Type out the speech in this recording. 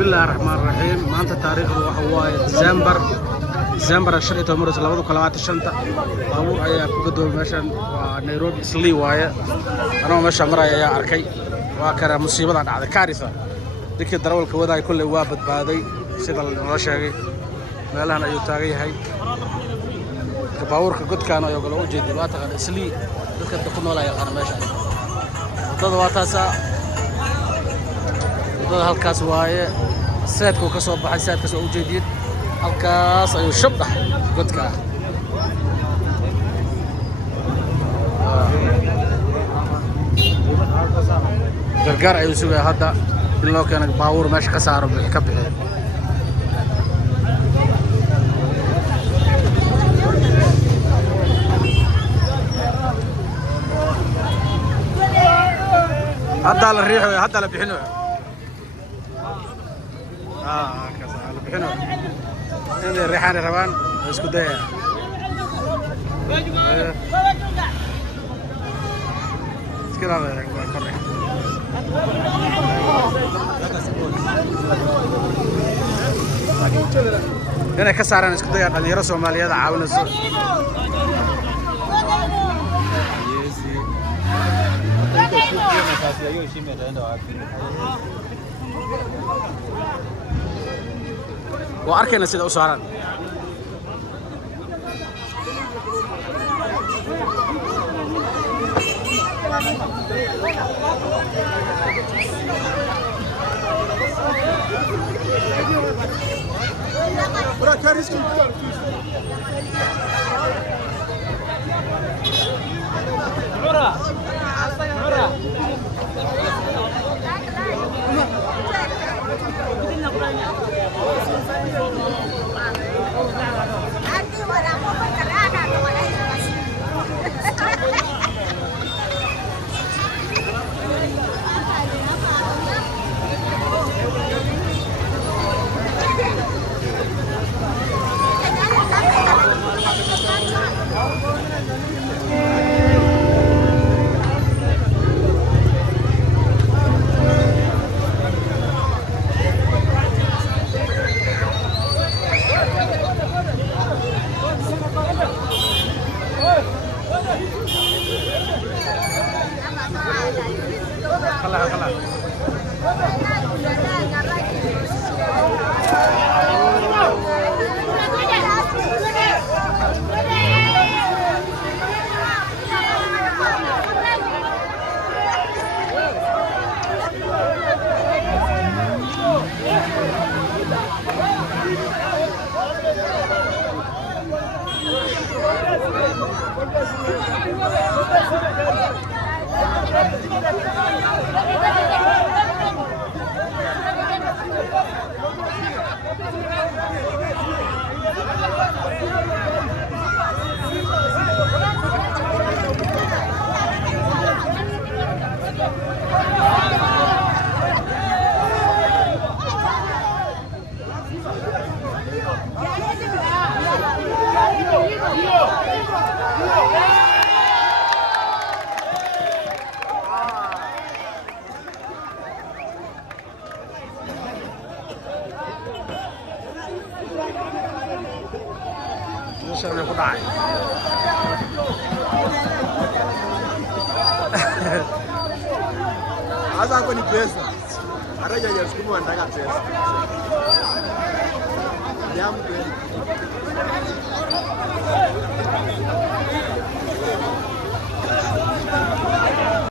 بسم الله الرحمن الرحيم. ما أنت تاريخ هو ديسمبر 10 مرة 2025 بابور أيا كقدر مشان نيروبي إسلي وايا أنا مش أمر أيا أركي وكان مصيبة على كارثة ذيك الدرول كودا كل وابد بعدي سيد الرشاقي ما لهنا يتاقي هاي بابور كقد كانوا يقولوا جد دلوقتي على إسلي ذيك الدخول ولا يقارن ماشي وضد واتاسا وضد هالكاس وايا سادكو كسو baxay saadkaas oo u jeediyay halkaas ayuu shab dhaxay godka gargaar ayuu sugay hadda in loo keenay baabuur meesha ka saaro ka bixi hadda la riixo hadda la bixino كذا على بحنو إن الريحان روان اسكودية كذا هذا كوري هنا كسران اسكودية اللي يرسوا ماليات عاون السوق وأركينا سيد أسواران شرنا قطعي Hasa hapo ni pesa. Hata jaja siku anataka pesa. Jamu kweli.